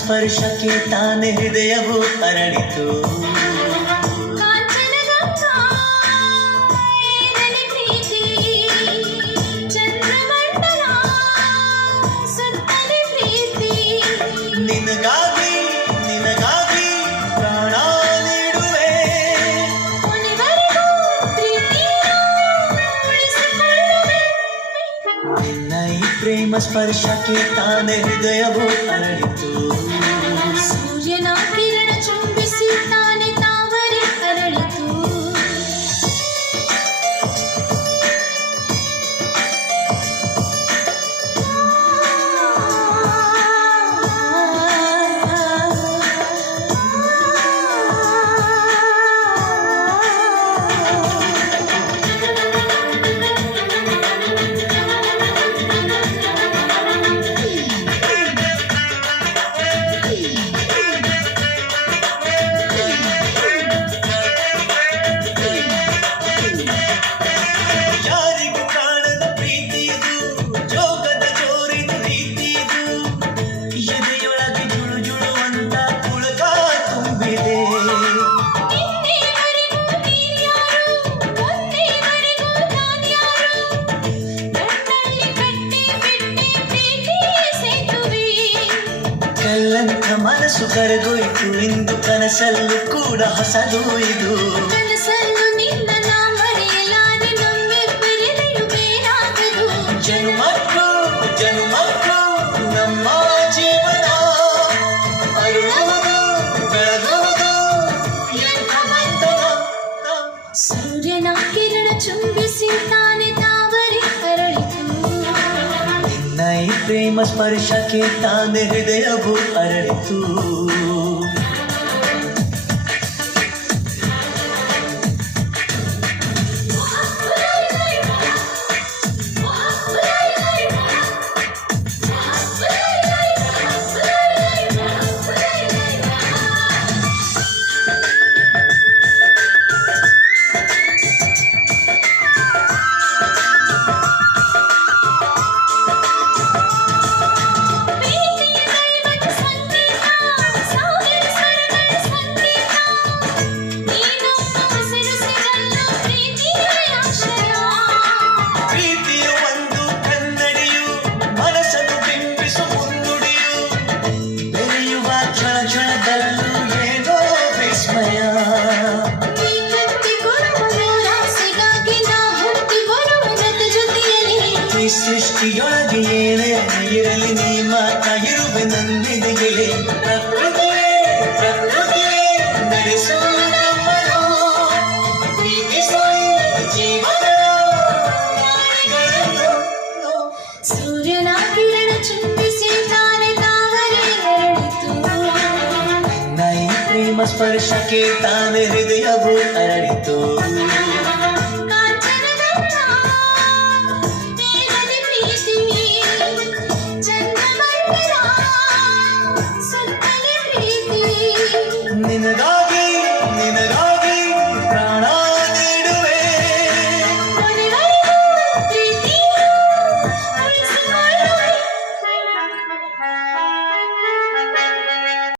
ಸ್ಪರ್ಶಕ್ಕೆ ತಾನೇ ಹೃದಯವು ಅರಳಿತು. ನಿನಗಾಗಿ ನಿನಗಾಗಿ ಪ್ರಾಣ ನೀಡುವೆ. ನಿನ್ನ ಈ ಪ್ರೇಮ ಸ್ಪರ್ಶಕ್ಕೆ ತಾನೇ ಹೃದಯವು ಅರಳಿತು. ಸೂರ್ಯನ ಕಿರಣ ಚುಂಬಿಸಿ ತಾನೆ ತಾವರೆ ಅರಳಿತು. ಕಲ್ಲಂತ ಮನಸ್ಸು ಕರೆದೊಯ್ತು ಇಂದು ಕನಸಲ್ಲೂ ಕೂಡ ಹೊಸದು ಇದು. ಕನಸಲ್ಲೂ ನಿನ್ನ ನಾ ಮರೆಯಲಾರೆ ನಮ್ಮಿಬ್ಬರಿಗೂ ಬೇರಾಗದು. ಜನುಮಕ್ಕೂ ಜನುಮಕ್ಕೂ ನಮ್ಮ ಜೀವನ ಅರುಳುವುದು ಬೆಳಗುವುದು ಎಂಥ ಬಂಧನ. ಸೂರ್ಯನ ಕಿರಣ ಚುಂಬಿಸಿ ತಾನೆ ತಾವರೆ ಅರಳಿತು. ನಿನ್ನ ಈ ಪ್ರೇಮ ಸ್ಪರ್ಶಕ್ಕೆ ತಾನೇ ಹೃದಯವು ಅರಳಿತು. ಈ ಸೃಷ್ಟಿಯೊಳಗೆ ಏನೇ ಇರಲಿ ನೀ ಮಾತ್ರ ಇರುವೆ ನನ್ನೆದೆಗೆಲೆ. ಪ್ರಕೃತಿಯೇ ಪ್ರಕೃತಿಯೇ ನಡೆಸು ನಮ್ಮನು ಪ್ರೀತಿಸು ಜೀವನ ಗಾಳಿಗಳನ್ನು. ಸೂರ್ಯನ ಕಿರಣ ಚುಂಬಿಸಿ ತಾನೆ ತಾವರೆ ಅರಳಿತು. ನಿನ್ನ ಈ ಪ್ರೇಮ ಸ್ಪರ್ಶಕ್ಕೆ ತಾನೇ ಹೃದಯವು ಅರಳಿತು. ಚಂದ್ರಮಂಡಲ